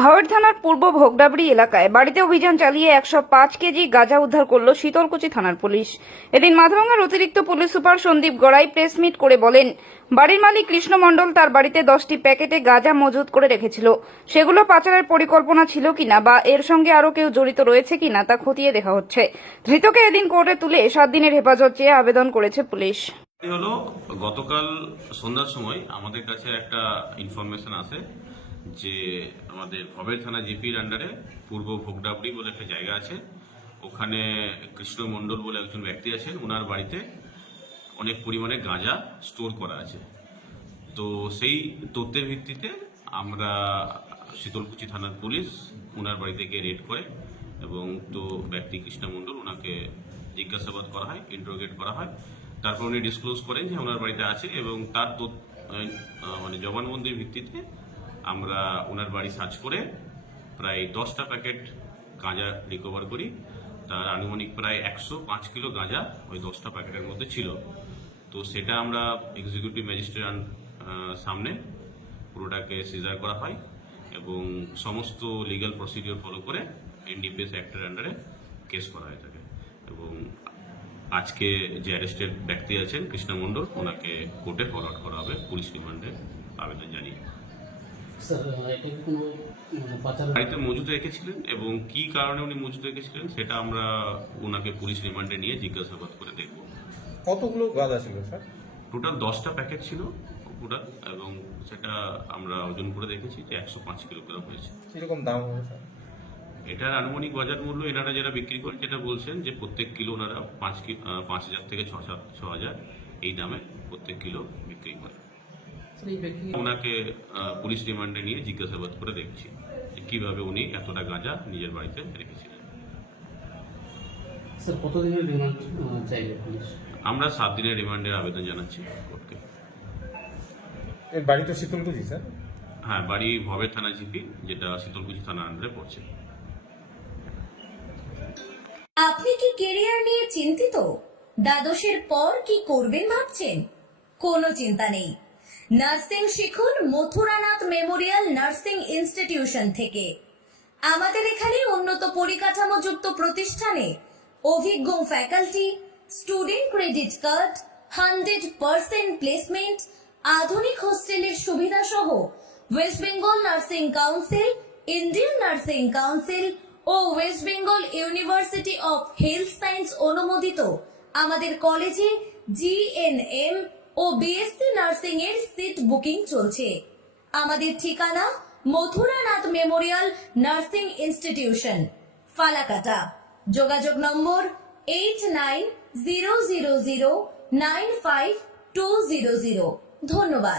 ভাওয়ার থানার পূর্ব ভোগডাবড়ি এলাকায় বাড়িতে অভিযান চালিয়ে একশো পাঁচ কেজি গাঁজা উদ্ধার করল শীতলকুচি থানার পুলিশ। এদিন মাথাভাঙার অতিরিক্ত police super Sandip Garai press meet করে বলেন, বাড়ির মালিক কৃষ্ণ মণ্ডল তার বাড়িতে দশটি প্যাকেটে গাঁজা মজুত করে রেখেছিল। সেগুলো পাচারের পরিকল্পনা ছিল কিনা বা এর সঙ্গে আরও কেউ জড়িত রয়েছে কিনা তা খতিয়ে দেখা হচ্ছে। ধৃতকে এদিন কোর্টে তুলে সাত দিনের হেফাজত চেয়ে আবেদন করেছে পুলিশ। হলো, গতকাল সন্ধ্যার সময় আমাদের কাছে একটা ইনফরমেশন আসে। যে আমাদের ভবের থানা জিপির আন্ডারে পূর্ব ভোগডাবড়ি বলে একটা জায়গা আছে। ওখানে কৃষ্ণ মণ্ডল বলে একজন ব্যক্তি আছেন। ওনার বাড়িতে অনেক পরিমাণে গাঁজা স্টোর করা আছে। তো সেই তথ্যের ভিত্তিতে আমরা শীতলকুচি থানার পুলিশ ওনার বাড়িতে গিয়ে রেড করে এবং তো ব্যক্তি কৃষ্ণ মণ্ডল ওনাকে জিজ্ঞাসাবাদ করা হয় ইন্টারোগেট করা হয়। তারপর উনি ডিসক্লোজ করেন যে ওনার বাড়িতে আছে এবং তার মানে জবানবন্দির ভিত্তিতে আমরা ওনার বাড়ি সার্চ করে প্রায় দশটা প্যাকেট গাঁজা রিকভার করি। তার আনুমানিক প্রায় একশো পাঁচ কিলো গাঁজা ওই দশটা প্যাকেটের মধ্যে ছিল। তো সেটা আমরা এক্সিকিউটিভ ম্যাজিস্ট্রেট সামনে পুরোটাকে সিজার করা হয় এবং সমস্ত লিগ্যাল প্রসিডিওর ফলো করে এনডিপিএস অ্যাক্টের আন্ডারে কেস করা হয়ে থাকে এবং আজকে যে অ্যারেস্টেড ব্যক্তি আছেন কৃষ্ণ মণ্ডল, ওনাকে কোর্টে ফরওয়ার্ড করা হবে, পুলিশ রিমান্ডে আবেদন জানিয়ে। বাড়িতে মজুদ রেখেছিলেন এবং কি কারণে উনি মজুদ রেখেছিলেন সেটা আমরা ওনাকে পুলিশ রিমান্ডে নিয়ে জিজ্ঞাসাবাদ করে দেখব। কতগুলো গাঁদা ছিল স্যার? টোটাল দশটা প্যাকেট ছিল পুরা এবং সেটা আমরা ওজন করে দেখেছি যে একশো পাঁচ কিলোগ্রাম হয়েছে। কীরকম দাম হবে স্যার? এটার আনুমানিক বাজার মূল্য এনারা যারা বিক্রি করেন যেটা বলছেন যে প্রত্যেক কিলো ওনারা পাঁচ কি- পাঁচ হাজার থেকে ছ হাজার এই দামে প্রত্যেক কিলো বিক্রি করে। ওনাকে পুলিশ রিমান্ডে নিয়ে জিজ্ঞাসাবাদ করে দেখছি যে কীভাবে উনি এতটা গাঁজা নিজের বাড়িতে রেখেছিলেন। কতদিনের রিমান্ড চাইবে পুলিশ? আমরা সাত দিনের রিমান্ডের আবেদন জানাচ্ছি কোর্টকে। এর বাড়ি তো শীতলকুচি স্যার? হ্যাঁ বাড়ি ভবের থানা জিপি যেটা শীতলকুচি থানার আন্ডারে পড়ছে। আপনি কি কেরিয়ার নিয়ে চিন্তিত? দ্বাদশের পর কি করবেন ভাবছেন? কোনো চিন্তা নেই। নার্সিং শিখুন মথুরানাথ মেমোরিয়াল নার্সিং ইনস্টিটিউশন থেকে। আমাদের এখানে উন্নত পরিকাঠামোযুক্ত প্রতিষ্ঠানে অভিজ্ঞ faculty, student credit card, hundred percent placement, আধুনিক হোস্টেলের সুবিধা সহ West Bengal nursing council, Indian nursing council O West Bengal university of health science অনুমোদিত আমাদের কলেজে জিএনএম ও বিএসসি নার্সিং এর সিট বুকিং চলছে। আমাদের ঠিকানা Mathuranath memorial nursing institution, Falakata. যোগাযোগ number eight nine zero zero zero nine five two zero zero ধন্যবাদ।